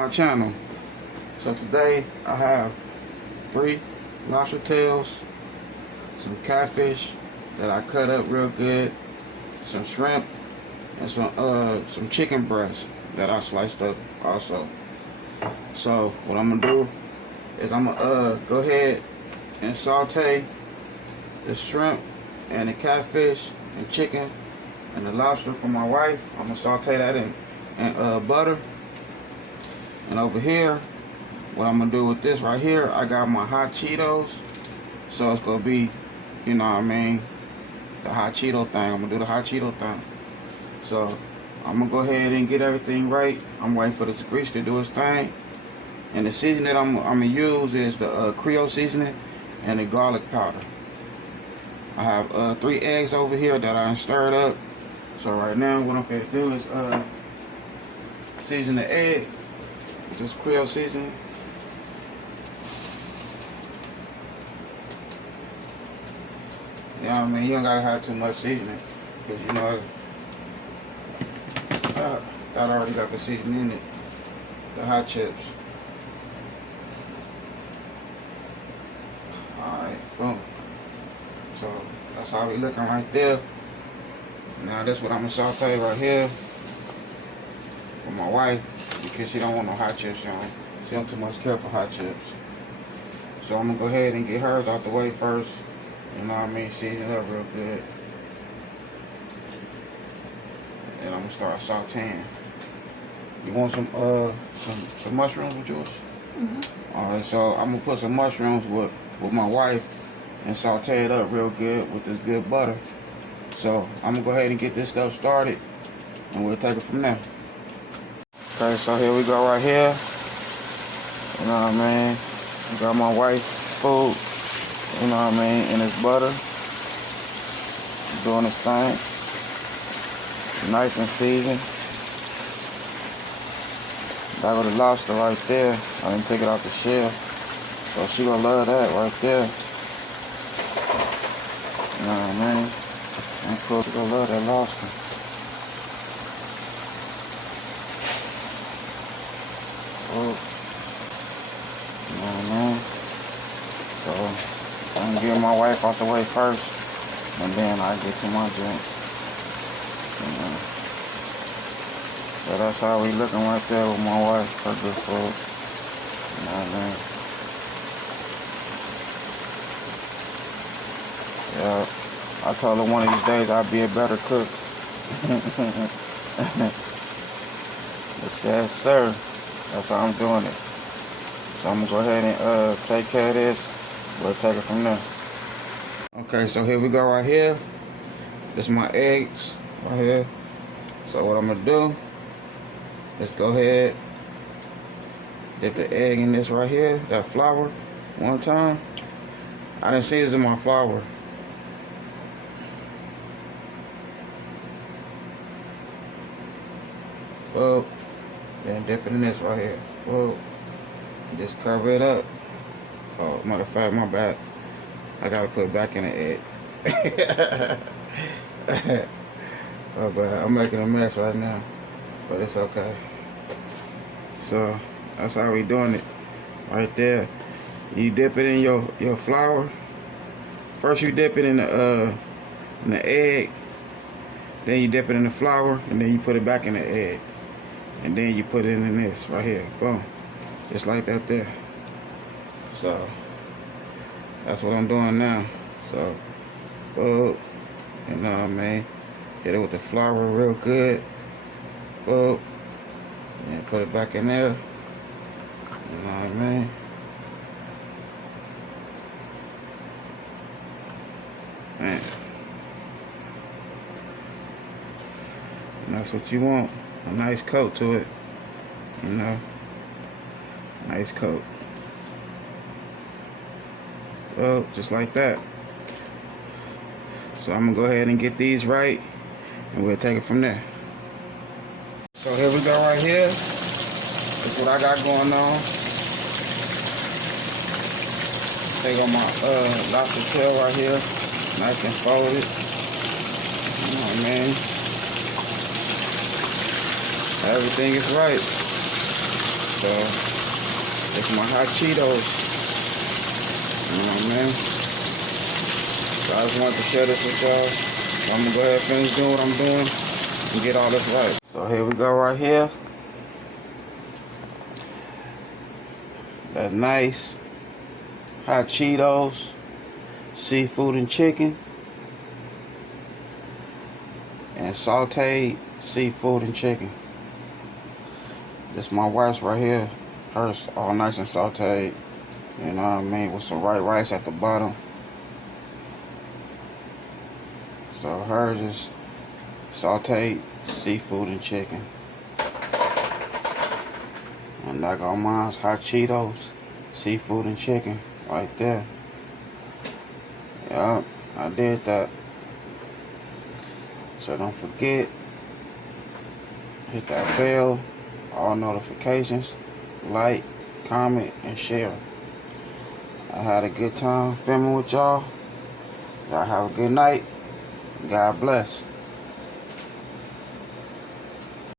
my channel. So today I have 3 lobster tails, some catfish that I cut up real good, some shrimp, and some chicken breast that I sliced up also. So what I'm gonna do is I'm gonna go ahead and saute the shrimp and the catfish and chicken and the lobster for my wife. I'm gonna saute that in butter. And over here, what I'm gonna do with this right here, I got my hot Cheetos. So it's gonna be, you know what I mean, the hot Cheeto thing. I'm gonna do the hot Cheeto thing. So I'm gonna go ahead and get everything right. I'm waiting for this grease to do its thing. And the seasoning that I'm gonna use is the Creole seasoning and the garlic powder. I have 3 eggs over here that I stirred up. So right now what I'm gonna do is season the egg with this Creole seasoning. You know what I mean? You don't gotta have too much seasoning, because you know that already got the seasoning in it. The hot chips. Alright, boom. So that's how we looking right there. Now this is what I'm gonna saute right here for my wife, because she don't want no hot chips, y'all. She don't too much care for hot chips. So I'm gonna go ahead and get hers out the way first. You know what I mean? Season it up real good. And I'm gonna start sauteing. You want some mushrooms with yours? Mm-hmm. Alright, so I'm gonna put some mushrooms with my wife and saute it up real good with this good butter. So I'm gonna go ahead and get this stuff started, and we'll take it from there. Okay, so here we go right here. You know what I mean? I got my wife's food, you know what I mean, in this butter. Doing this thing. Nice and seasoned. That go the lobster right there. I didn't take it out the shell. So she gonna love that right there. You know what I mean? I'm cool. She gonna love that lobster. Oh. You know what I mean? So I'm gonna get my wife out the way first, and then I get to my drink. You know. So that's how we looking right there with my wife for good food. You know what I mean? Yeah, I told her one of these days I'd be a better cook. But yes, sir. That's how I'm doing it. So I'm gonna go ahead and take care of this. We'll take it from there. Okay, so here we go right here. This is my eggs right here. So what I'm gonna do, let's go ahead, dip the egg in this right here, that flour, one time. I didn't season my flour. Well, then dip it in this right here. Well, just cover it up. Oh, matter of fact, my bad. I gotta put it back in the egg. Oh, but I'm making a mess right now, but it's okay. So that's how we doing it right there. You dip it in your flour. First you dip it in the egg, then you dip it in the flour, and then you put it back in the egg, and then you put it in this right here. Boom, just like that there. So that's what I'm doing now. So boom, you know what I mean? Hit it with the flour real good. Boom. And put it back in there. You know what I mean? Man. And that's what you want. A nice coat to it. You know? Nice coat. Well, just like that. So I'm gonna go ahead and get these right, and we'll take it from there. So here we go right here. That's what I got going on. Take on my lobster tail right here. Nice and folded. You know what I mean? Everything is right. So it's my hot Cheetos. You know what I mean? So I just wanted to share this with y'all. So I'm gonna go ahead and finish doing what I'm doing and get all this right. So here we go right here. That nice hot Cheetos, seafood and chicken, and sauteed seafood and chicken. This my wife's right here. Hers all nice and sauteed. You know what I mean? With some white rice at the bottom. So hers is sauteed seafood and chicken. And I got mine's hot Cheetos, seafood and chicken right there. Yup, I did that. So don't forget, hit that bell, all notifications, like, comment, and share. I had a good time filming with y'all. Y'all have a good night. God bless.